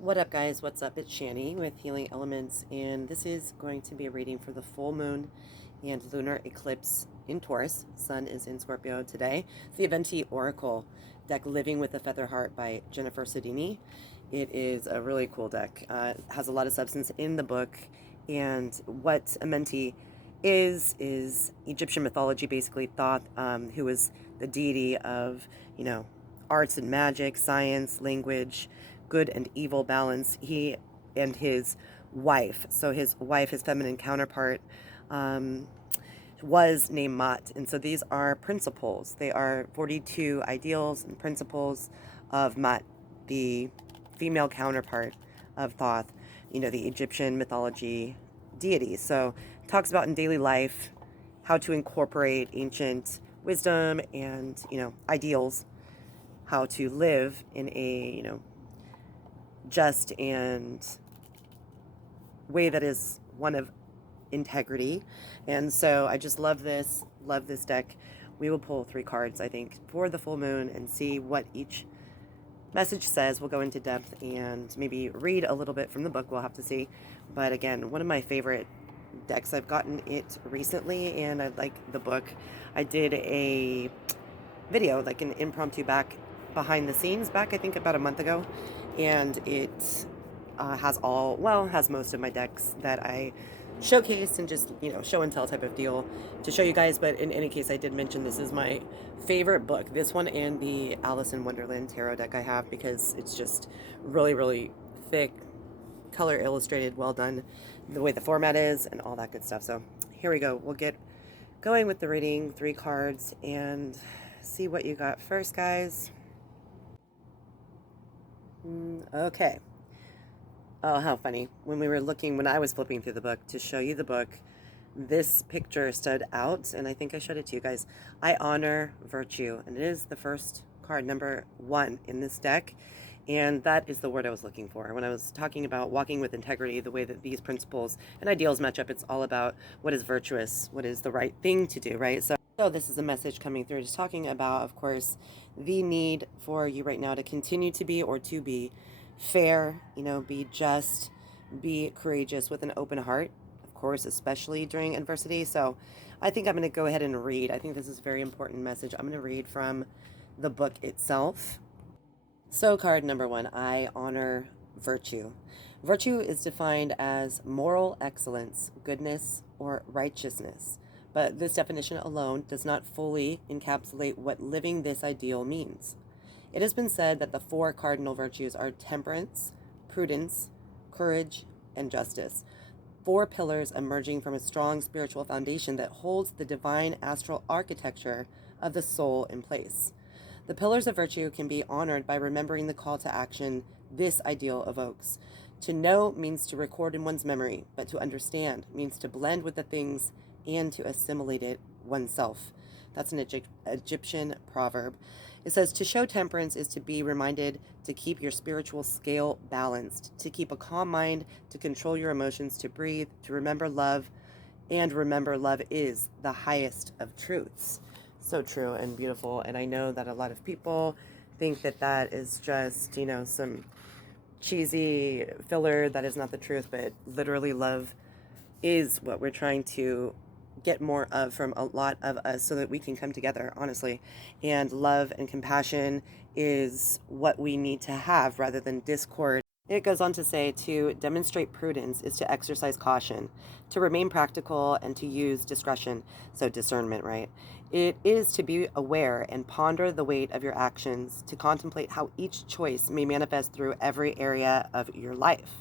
What up, guys? What's up? It's Shani with Healing Elements, and this is going to be a reading for the full moon and lunar eclipse in Taurus. Sun is in Scorpio today. It's the Amenti Oracle deck, Living with a Feather Heart by Jennifer Sodini. It is a really cool deck. It has a lot of substance in the book, and what Amenti is Egyptian mythology, basically. Thoth, who was the deity of, arts and magic, science, language, good and evil balance. He and his wife, so his wife, his feminine counterpart, was named Mat. And so these are principles. They are 42 ideals and principles of Mat, the female counterpart of Thoth, the Egyptian mythology deity. So it talks about in daily life how to incorporate ancient wisdom and, ideals, how to live in a, just and way that is one of integrity. And so I just love this deck. We will pull 3 cards, I think, for the full moon and see what each message says. We'll go into depth and maybe read a little bit from the book. We'll have to see. But again, one of my favorite decks. I've gotten it recently and I like the book. I did a video, like an impromptu behind the scenes back, I think about a month ago, and it has most of my decks that I showcased and just, show and tell type of deal to show you guys. But in any case, I did mention this is my favorite book, this one and the Alice in Wonderland tarot deck I have, because it's just really, really thick, color illustrated, well done, the way the format is and all that good stuff. So here we go. We'll get going with the reading, 3 cards, and see what you got first, guys. Okay. Oh, how funny. When I was flipping through the book to show you the book, this picture stood out, and I think I showed it to you guys. I honor virtue, and it is the first card, number 1 in this deck, and that is the word I was looking for. When I was talking about walking with integrity, the way that these principles and ideals match up, it's all about what is virtuous, what is the right thing to do, right? So this is a message coming through, just talking about, of course, the need for you right now to continue to be fair, be just, be courageous with an open heart, of course, especially during adversity. So I think I'm going to go ahead and read. I think this is a very important message. I'm going to read from the book itself. So card number 1, I honor virtue. Virtue is defined as moral excellence, goodness, or righteousness. But this definition alone does not fully encapsulate what living this ideal means. It has been said that the 4 cardinal virtues are temperance, prudence, courage, and justice. 4 pillars emerging from a strong spiritual foundation that holds the divine astral architecture of the soul in place. The pillars of virtue can be honored by remembering the call to action this ideal evokes. To know means to record in one's memory, but to understand means to blend with the things and to assimilate it oneself. That's an Egyptian proverb. It says to show temperance is to be reminded to keep your spiritual scale balanced, to keep a calm mind, to control your emotions, to breathe, to remember love, and remember love is the highest of truths. So true and beautiful. And I know that a lot of people think that that is just, some cheesy filler that is not the truth, but literally love is what we're trying to get more of from a lot of us so that we can come together, honestly. And love and compassion is what we need to have rather than discord. It goes on to say to demonstrate prudence is to exercise caution, to remain practical, and to use discretion. So discernment, right? It is to be aware and ponder the weight of your actions, to contemplate how each choice may manifest through every area of your life.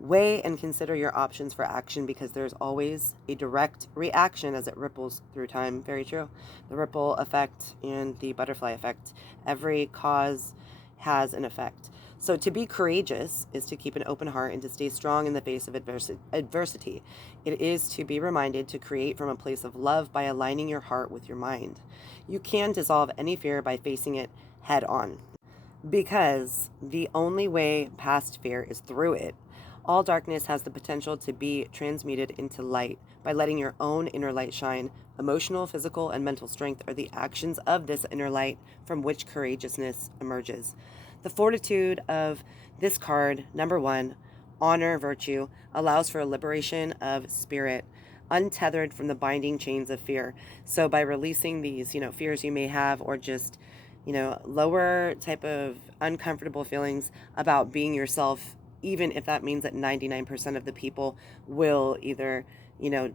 Weigh and consider your options for action, because there's always a direct reaction as it ripples through time. Very true. The ripple effect and the butterfly effect. Every cause has an effect. So to be courageous is to keep an open heart and to stay strong in the face of adversity. It is to be reminded to create from a place of love by aligning your heart with your mind. You can dissolve any fear by facing it head on, because the only way past fear is through it. All darkness has the potential to be transmuted into light by letting your own inner light shine. Emotional, physical, and mental strength are the actions of this inner light from which courageousness emerges. The fortitude of this card, number one, honor, virtue, allows for a liberation of spirit, untethered from the binding chains of fear. So by releasing these, fears you may have, or just, lower type of uncomfortable feelings about being yourself, even if that means that 99% of the people will either,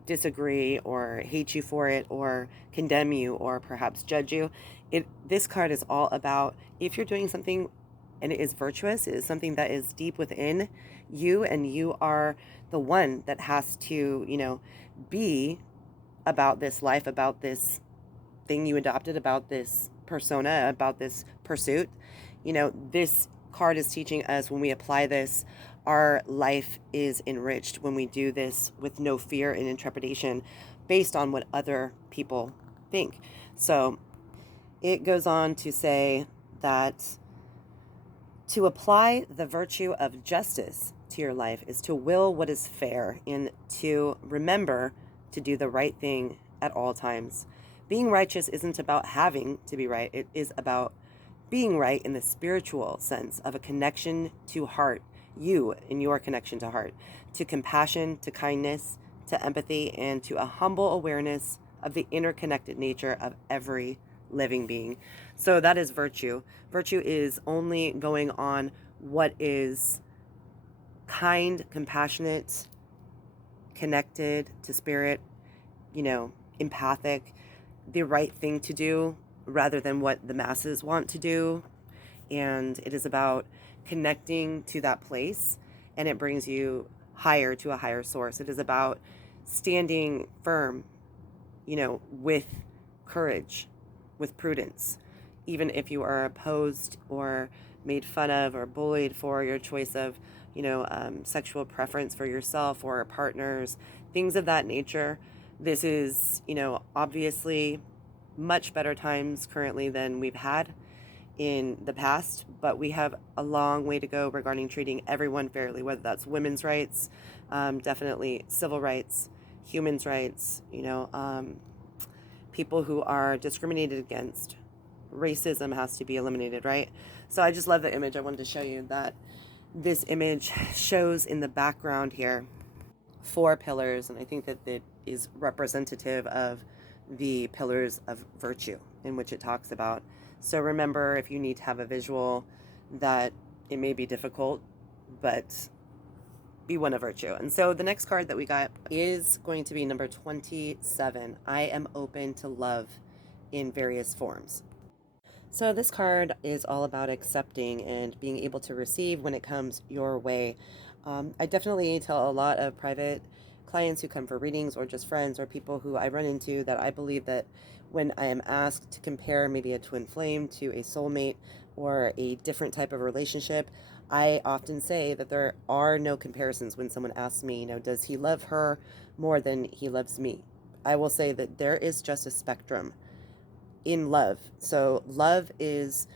disagree or hate you for it or condemn you or perhaps judge you. This card is all about, if you're doing something and it is virtuous, it is something that is deep within you, and you are the one that has to, be about this life, about this thing you adopted, about this persona, about this pursuit. This card is teaching us, when we apply this, our life is enriched when we do this with no fear and intrepidation based on what other people think. So it goes on to say that to apply the virtue of justice to your life is to will what is fair and to remember to do the right thing at all times. Being righteous isn't about having to be right. It is about being right in the spiritual sense of a connection to heart, you in your connection to heart, to compassion, to kindness, to empathy, and to a humble awareness of the interconnected nature of every living being. So that is virtue. Virtue is only going on what is kind, compassionate, connected to spirit, empathic, the right thing to do rather than what the masses want to do. And it is about connecting to that place, and it brings you higher to a higher source. It is about standing firm, with courage, with prudence, even if you are opposed or made fun of or bullied for your choice of, sexual preference for yourself or partners, things of that nature. This is, obviously much better times currently than we've had in the past, but we have a long way to go regarding treating everyone fairly, whether that's women's rights, definitely civil rights, humans' rights, people who are discriminated against. Racism has to be eliminated, right? So I just love the image. I wanted to show you that this image shows in the background here 4 pillars, and I think that it is representative of the pillars of virtue in which it talks about. So remember, if you need to have a visual, that it may be difficult, but be one of virtue. And so the next card that we got is going to be number 27. I am open to love in various forms. So this card is all about accepting and being able to receive when it comes your way. I definitely tell a lot of private clients who come for readings, or just friends or people who I run into, that I believe that when I am asked to compare maybe a twin flame to a soulmate or a different type of relationship, I often say that there are no comparisons. When someone asks me, does he love her more than he loves me? I will say that there is just a spectrum in love. So love is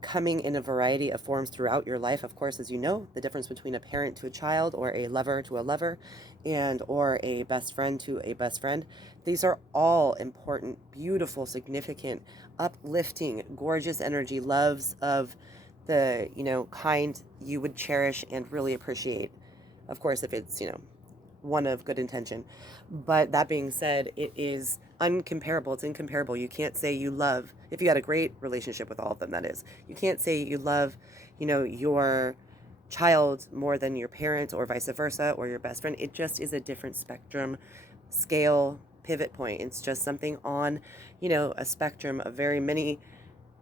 coming in a variety of forms throughout your life. Of course, as you know, the difference between a parent to a child, or a lover to a lover, and or a best friend to a best friend. These are all important, beautiful, significant, uplifting, gorgeous energy loves of the, kind you would cherish and really appreciate. Of course, if it's, one of good intention. But that being said, it is uncomparable. It's incomparable. You can't say you love, if you had a great relationship with all of them, that is, you can't say you love, your child more than your parent, or vice versa, or your best friend. It just is a different spectrum, scale, pivot point. It's just something on, a spectrum of very many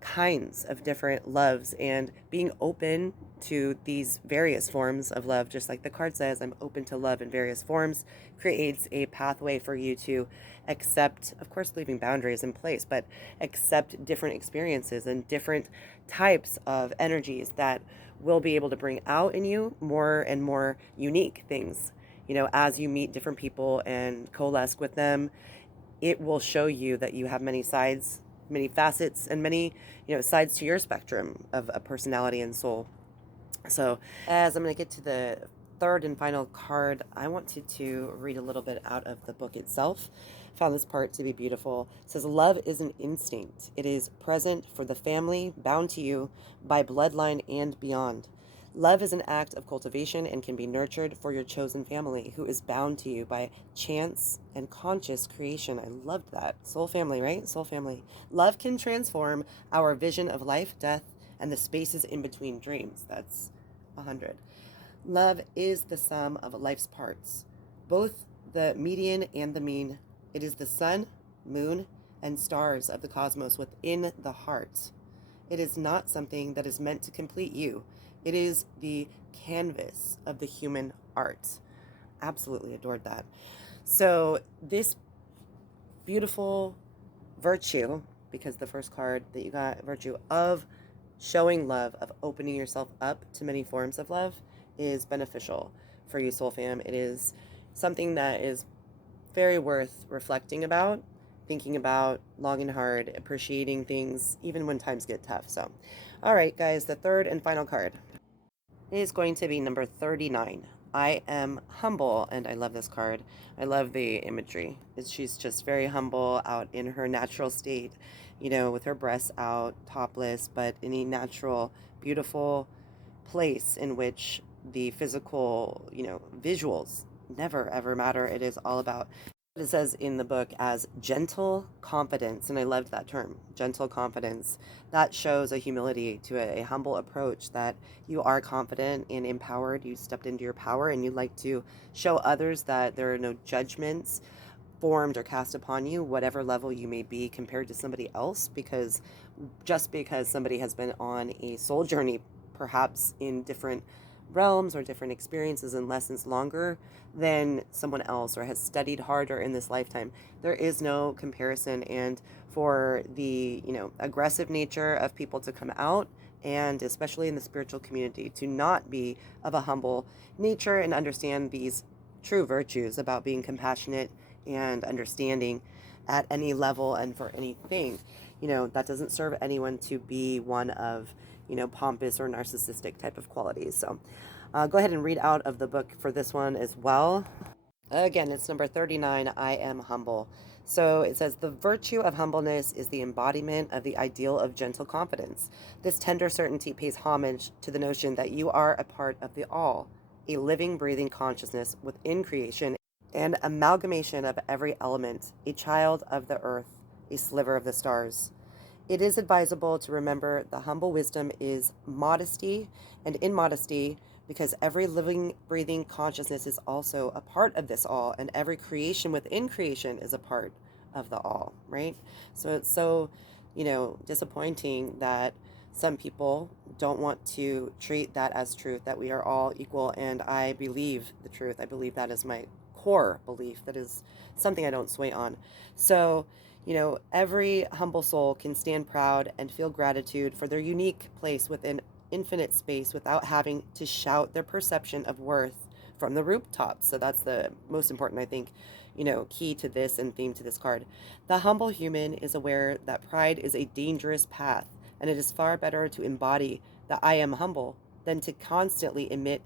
kinds of different loves, and being open to these various forms of love, just like the card says, I'm open to love in various forms, creates a pathway for you to accept, of course, leaving boundaries in place, but accept different experiences and different types of energies that will be able to bring out in you more and more unique things. As you meet different people and coalesce with them, it will show you that you have many sides, many facets, and many, sides to your spectrum of a personality and soul. So as I'm going to get to the third and final card, I wanted to read a little bit out of the book itself. Found this part to be beautiful. It says, love is an instinct. It is present for the family, bound to you by bloodline and beyond. Love is an act of cultivation and can be nurtured for your chosen family, who is bound to you by chance and conscious creation. I loved that. Soul family, right? Soul family. Love can transform our vision of life, death, and the spaces in between dreams. That's 100. Love is the sum of life's parts, both the median and the mean. It is the sun, moon, and stars of the cosmos within the heart. It is not something that is meant to complete you. It is the canvas of the human art. Absolutely adored that. So this beautiful virtue, because the first card that you got, virtue of showing love, of opening yourself up to many forms of love, is beneficial for you, soul fam. It is something that is very worth reflecting about, thinking about long and hard, appreciating things even when times get tough. So, all right, guys, the third and final card is going to be number 39. I am humble, and I love this card. I love the imagery. She's just very humble, out in her natural state, you know, with her breasts out, topless, but in a natural, beautiful place in which the physical, you know, visuals never ever matter. It is all about, it says in the book, as gentle confidence. And I loved that term, gentle confidence. That shows a humility to a humble approach, that you are confident and empowered. You stepped into your power, and you like to show others that there are no judgments formed or cast upon you, whatever level you may be compared to somebody else, because just because somebody has been on a soul journey, perhaps in different realms or different experiences and lessons longer than someone else, or has studied harder in this lifetime, there is no comparison. And for the, you know, aggressive nature of people to come out, and especially in the spiritual community, to not be of a humble nature and understand these true virtues about being compassionate and understanding at any level and for anything, you know, that doesn't serve anyone to be one of, you know, pompous or narcissistic type of qualities. So go ahead and read out of the book for this one as well. Again, it's number 39, I am humble. So it says, the virtue of humbleness is the embodiment of the ideal of gentle confidence. This tender certainty pays homage to the notion that you are a part of the all, a living, breathing consciousness within creation, an amalgamation of every element, a child of the earth, a sliver of the stars. It is advisable to remember the humble wisdom is modesty, and in modesty, because every living, breathing consciousness is also a part of this all, and every creation within creation is a part of the all, right? So it's so, you know, disappointing that some people don't want to treat that as truth, that we are all equal. And I believe the truth. I believe that is my core belief. That is something I don't sway on. So, you know, every humble soul can stand proud and feel gratitude for their unique place within infinite space without having to shout their perception of worth from the rooftops. So that's the most important, I think, you know, key to this and theme to this card. The humble human is aware that pride is a dangerous path, and it is far better to embody the I am humble than to constantly emit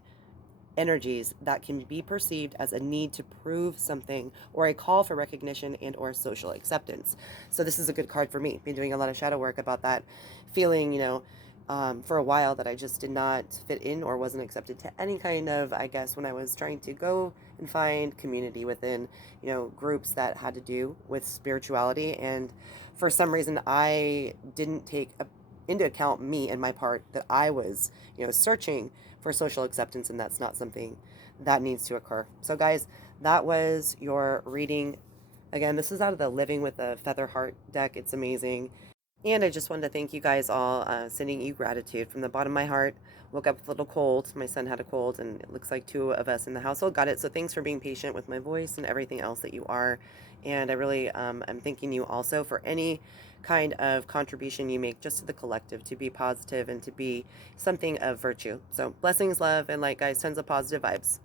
energies that can be perceived as a need to prove something, or a call for recognition and or social acceptance. So this is a good card for me. Been doing a lot of shadow work about that feeling, you know, for a while, that I just did not fit in or wasn't accepted to any kind of, I guess, when I was trying to go and find community within, you know, groups that had to do with spirituality. And for some reason, I didn't take into account me and my part, that I was, you know, searching for social acceptance, and that's not something that needs to occur. So guys, that was your reading. Again, this is out of the Living with a Feather Heart deck. It's amazing. And I just wanted to thank you guys all, sending you gratitude from the bottom of my heart. Woke up with a little cold. My son had a cold, and it looks like 2 of us in the household got it. So thanks for being patient with my voice and everything else that you are. And I really am thanking you also for any kind of contribution you make just to the collective, to be positive and to be something of virtue. So blessings, love, and light, guys. Tons of positive vibes.